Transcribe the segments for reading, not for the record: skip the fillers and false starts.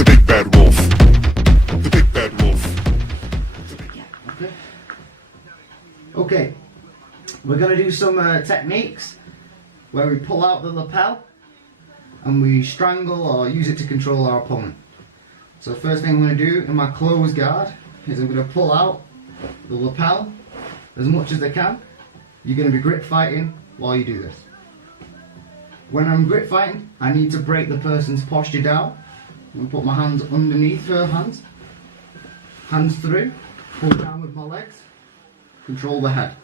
The big bad wolf. The big bad wolf. Okay. Okay. We're going to do some techniques where we pull out the lapel and we strangle or use it to control our opponent. So first thing I'm going to do in my closed guard is I'm going to pull out the lapel as much as I can. You're going to be grip fighting while you do this. When I'm grip fighting, I need to break the person's posture down. I'm going to put my hands underneath her hands, hands through, pull down with my legs, control the head.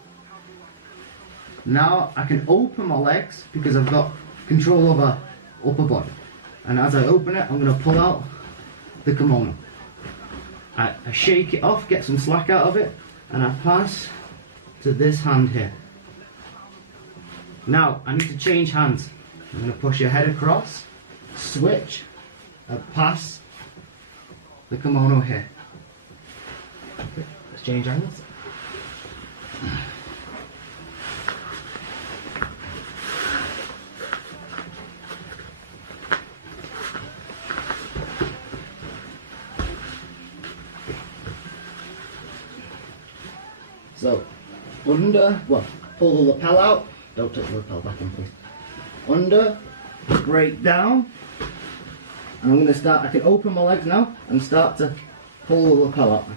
Now I can open my legs because I've got control over upper body. And as I open it, I'm going to pull out the kimono. I shake it off, get some slack out of it, and I pass to this hand here. Now I need to change hands. I'm going to push your head across, switch, and pass the kimono here. Okay, let's change angles. So, pull the lapel out. Don't take the lapel back in, please. Under, break down. And I'm going to start, I can open my legs now and start to pull the lapel out.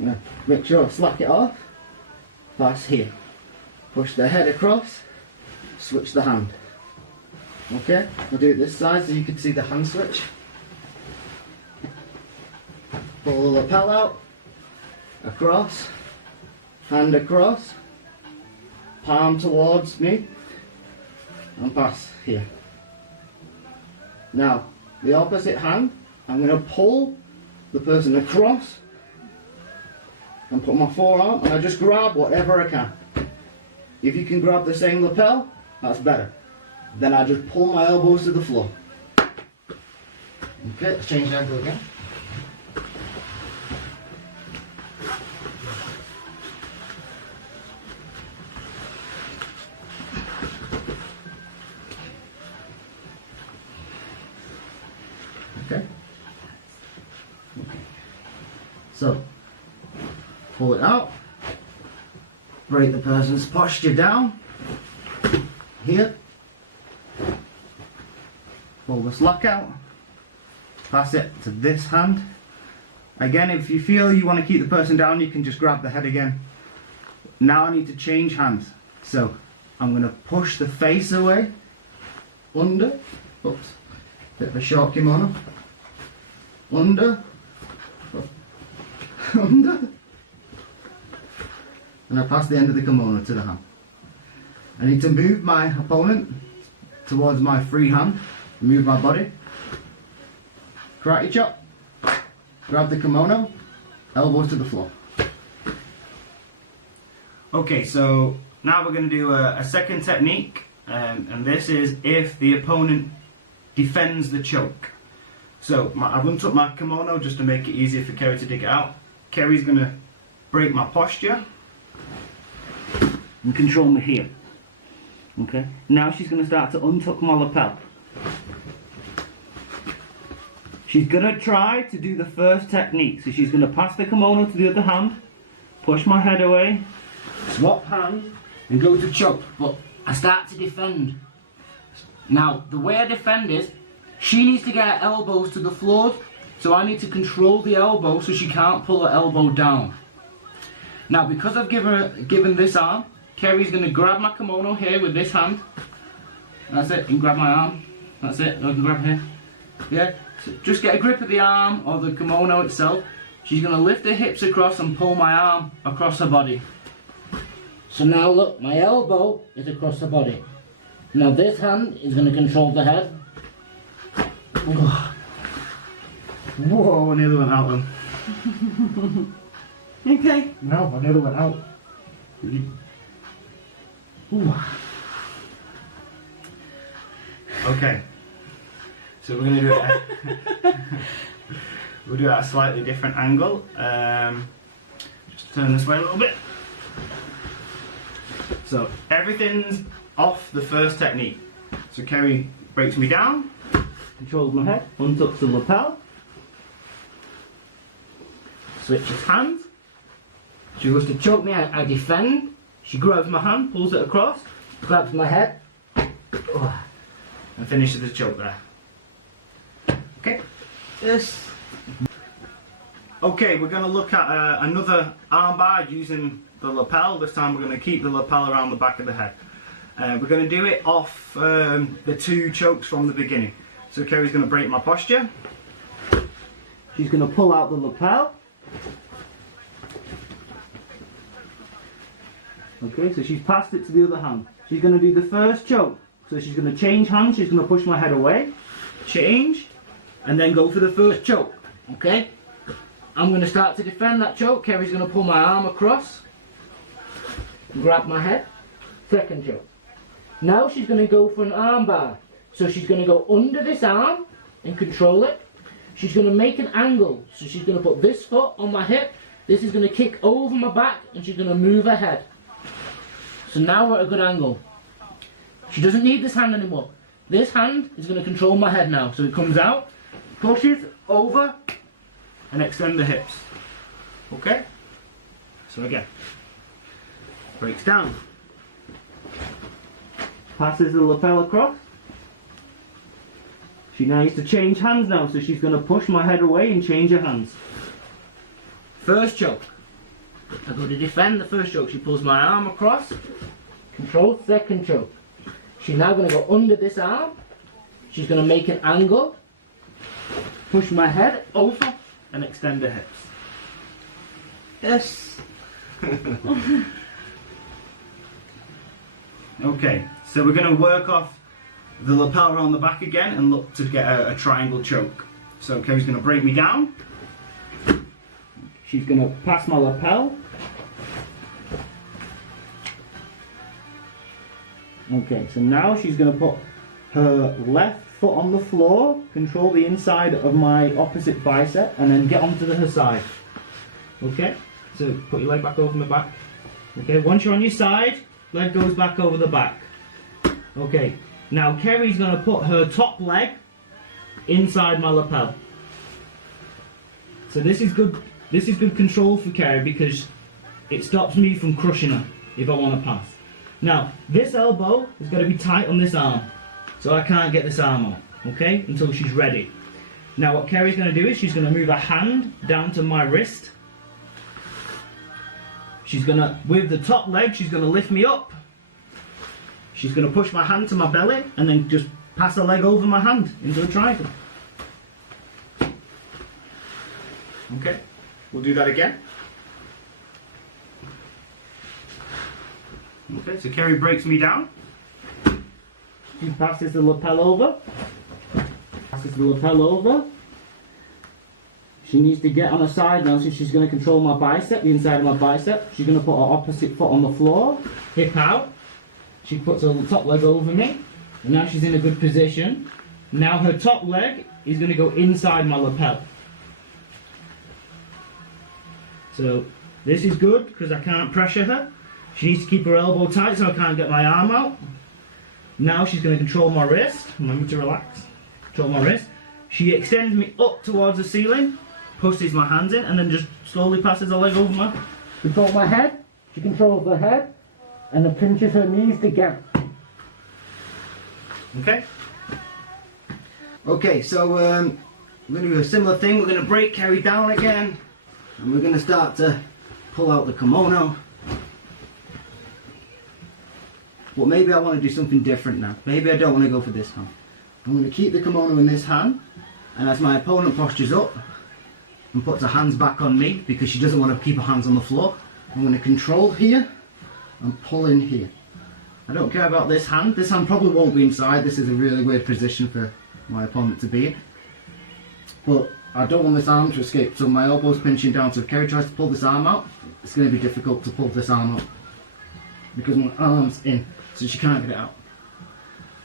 Yeah, make sure I slack it off. Pass here. Push the head across, switch the hand. Okay, I'll do it this side so you can see the hand switch. Pull the lapel out. Across, hand across, palm towards me, and pass here. Now, the opposite hand, I'm going to pull the person across and put my forearm, and I just grab whatever I can. If you can grab the same lapel, that's better. Then I just pull my elbows to the floor. Okay, let's change the angle again. Okay. So, pull it out, break the person's posture down, here, pull the slack out, pass it to this hand. Again, if you feel you want to keep the person down, you can just grab the head again. Now I need to change hands. So, I'm going to push the face away, under, oops, bit of a short kimono, under, under, and I pass the end of the kimono to the hand. I need to move my opponent towards my free hand, move my body, karate chop, grab the kimono, elbows to the floor. Okay, so now we're going to do a second technique, and this is if the opponent defends the choke. So I've untucked my kimono just to make it easier for Kerri to dig it out. Kerri's going to break my posture and control me here. Okay. Now she's going to start to untuck my lapel. She's going to try to do the first technique. So she's going to pass the kimono to the other hand, push my head away, swap hands, and go to choke. But I start to defend. Now, the way I defend is, she needs to get her elbows to the floor, so I need to control the elbow so she can't pull her elbow down. Now, because I've given this arm, Kerri's going to grab my kimono here with this hand. That's it, and grab my arm. That's it, I can grab here. Yeah, so just get a grip of the arm or the kimono itself. She's going to lift her hips across and pull my arm across her body. So now look, my elbow is across the body. Now this hand is going to control the head. Whoa, I nearly went out then. Okay. No, I nearly went out. Ooh. Okay. So we're going to do it. We'll do it at a slightly different angle. Just turn this way a little bit. So everything's off the first technique. So Kerri breaks me down, controls my head, untucks the lapel, switches hands. She goes to choke me, I defend. She grabs my hand, pulls it across, grabs my head, and finishes the choke there. Okay. Yes. Okay, we're going to look at another armbar using the lapel. This time we're going to keep the lapel around the back of the head. We're going to do it off the 2 chokes from the beginning. So Kerri's going to break my posture. She's going to pull out the lapel. Okay, so she's passed it to the other hand. She's going to do the first choke. So she's going to change hands, she's going to push my head away, change, and then go for the first choke. Okay? I'm going to start to defend that choke. Kerri's going to pull my arm across, grab my head, second choke. Now she's going to go for an arm bar. So she's going to go under this arm and control it. She's going to make an angle. So she's going to put this foot on my hip. This is going to kick over my back and she's going to move her head. So now we're at a good angle. She doesn't need this hand anymore. This hand is going to control my head now. So it comes out, pushes over, and extend the hips. Okay? So again, breaks down. Passes the lapel across. She now needs to change hands now, so she's going to push my head away and change her hands. First choke. I go to defend the first choke. She pulls my arm across. Control, second choke. She's now going to go under this arm. She's going to make an angle. Push my head over and extend the hips. Yes. Okay, so we're going to work off the lapel around the back again and look to get a triangle choke. So Kerri's going to break me down. She's going to pass my lapel. Okay, so now she's going to put her left foot on the floor, control the inside of my opposite bicep, and then get onto her side. Okay, so put your leg back over my back. Okay, once you're on your side, leg goes back over the back. Okay, now Kerri's going to put her top leg inside my lapel. So this is good control for Kerri because it stops me from crushing her if I want to pass. Now, this elbow is going to be tight on this arm, so I can't get this arm out, okay, until she's ready. Now what Kerri's going to do is she's going to move her hand down to my wrist. She's going to, with the top leg, she's going to lift me up. She's going to push my hand to my belly and then just pass the leg over my hand into a triangle. Okay, we'll do that again. Okay, so Kerri breaks me down. She passes the lapel over. Passes the lapel over. She needs to get on her side now, so she's going to control my bicep, the inside of my bicep. She's going to put her opposite foot on the floor, hip out. She puts her top leg over me, and now she's in a good position. Now her top leg is going to go inside my lapel. So this is good because I can't pressure her. She needs to keep her elbow tight so I can't get my arm out. Now she's going to control my wrist. Remember to relax. Control my wrist. She extends me up towards the ceiling, pushes my hands in, and then just slowly passes the leg over my... Control my head. She controls the head, and then pinches her knees together. Okay? Okay, so we're going to do a similar thing. We're going to break Kerri down again, and we're going to start to pull out the kimono. But maybe I want to do something different now. Maybe I don't want to go for this hand. I'm going to keep the kimono in this hand, and as my opponent postures up and puts her hands back on me because she doesn't want to keep her hands on the floor, I'm going to control here and pull in here. I don't care about this hand. This hand probably won't be inside. This is a really weird position for my opponent to be in. But I don't want this arm to escape, so my elbow's pinching down. So if Kerri tries to pull this arm out, it's going to be difficult to pull this arm out because my arm's in, so she can't get it out.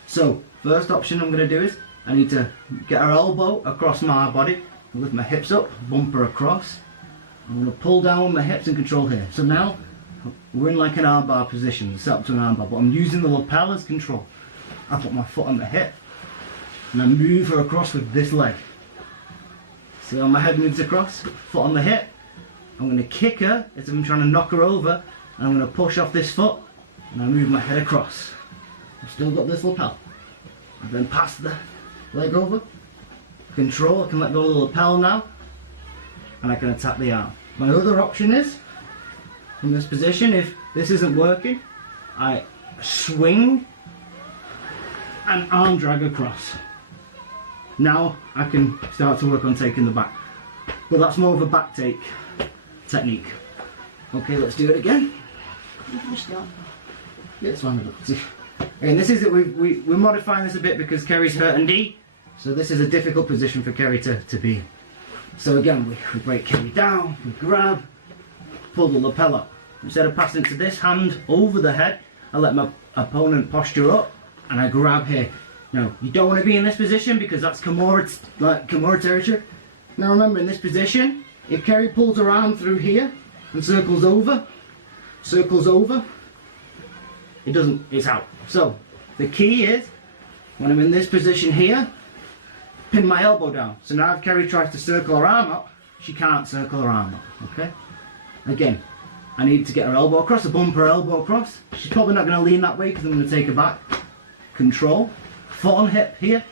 So first option I'm going to do is I need to get her elbow across my body, lift my hips up, bump her across. I'm going to pull down my hips and control here. So now we're in like an armbar position, set up to an armbar, but I'm using the lapel as control. I put my foot on the hip, and I move her across with this leg. See how my head moves across? Foot on the hip. I'm going to kick her as if I'm trying to knock her over, and I'm going to push off this foot, and I move my head across. I've still got this lapel. I then pass the leg over. Control, I can let go of the lapel now, and I can attack the arm. My other option is, from this position, if this isn't working, I swing and arm drag across. Now I can start to work on taking the back. But that's more of a back take technique. Okay, let's do it again. Yeah, it's fine. And this is it. We're modifying this a bit because Kerri's hurt and knee, so this is a difficult position for Kerri to be in. So again, we break Kerri down, we grab, pull the lapel up. Instead of passing to this hand over the head, I let my opponent posture up and I grab here. Now, you don't want to be in this position because that's Kimura territory. Now remember, in this position, if Kerri pulls her arm through here and circles over, it's out. So, the key is, when I'm in this position here, pin my elbow down. So now if Kerri tries to circle her arm up, she can't circle her arm up, okay? Again, I need to get her elbow across, bump her elbow across. She's probably not going to lean that way because I'm going to take her back. Control, foot on hip here,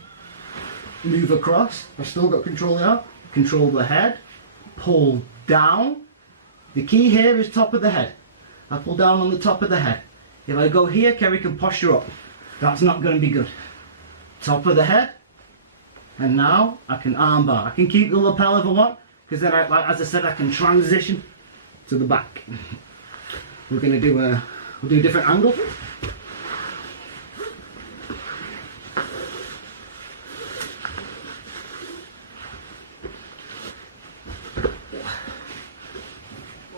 move across. I've still got control there. Control the head, pull down. The key here is top of the head. I pull down on the top of the head. If I go here, Kerri can posture up. That's not going to be good. Top of the head, and now I can arm bar. I can keep the lapel if I want, because then, as I said, I can transition to the back. We're going to do a different angle.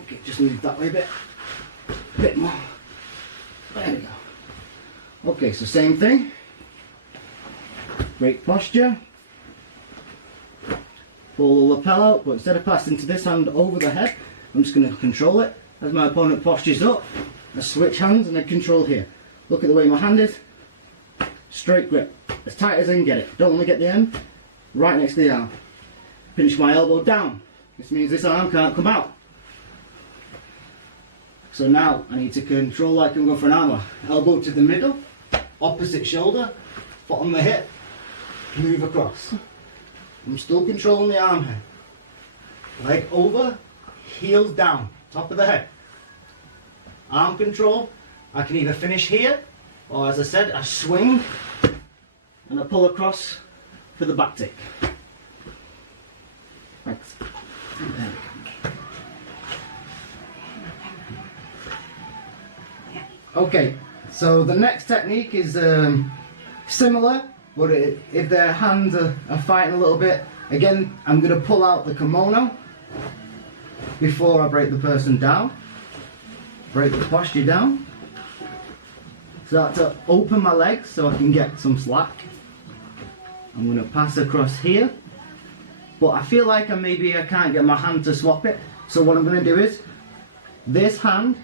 Okay, just move that way a bit more. There we go. Okay, so same thing. Great posture. Pull the lapel out, but instead of passing to this hand over the head, I'm just going to control it. As my opponent postures up, I switch hands and I control here. Look at the way my hand is. Straight grip. As tight as I can get it. Don't want to get the end. Right next to the arm. Pinch my elbow down. This means this arm can't come out. So now I need to control like I'm going for an arm. Elbow to the middle. Opposite shoulder. Foot on the hip. Move across. I'm still controlling the arm here. Leg over, heels down, top of the head. Arm control. I can either finish here, or as I said, I swing and I pull across for the back take. Thanks. Okay, so the next technique is similar, but if their hands are fighting a little bit, again, I'm going to pull out the kimono before I break the person down, break the posture down, start to open my legs so I can get some slack. I'm going to pass across here, but I feel like I can't get my hand to swap it, so what I'm going to do is, this hand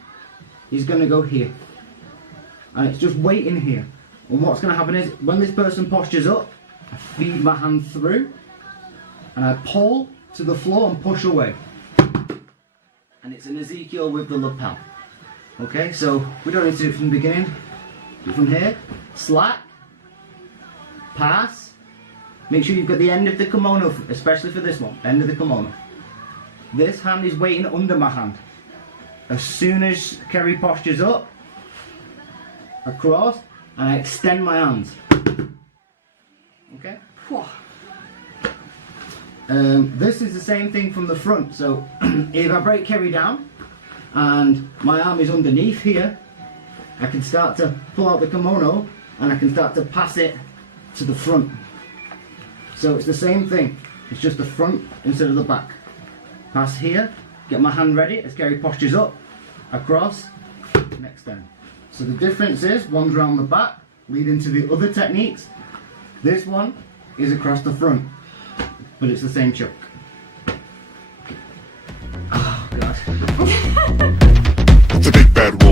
is going to go here, and it's just waiting here. And what's going to happen is, when this person postures up, I feed my hand through, and I pull to the floor and push away. And it's an Ezekiel with the lapel. Okay, so we don't need to do it from the beginning. Do it from here. Slack. Pass. Make sure you've got the end of the kimono, especially for this one, end of the kimono. This hand is waiting under my hand. As soon as Kerri postures up, across, and I extend my arms. Okay? This is the same thing from the front. So if I break Kerri down and my arm is underneath here, I can start to pull out the kimono and I can start to pass it to the front. So it's the same thing. It's just the front instead of the back. Pass here, get my hand ready as Kerri postures up, across, and extend. So the difference is, one's round the back, leading to the other techniques. This one is across the front, but it's the same choke. Oh God. The big bad wolf.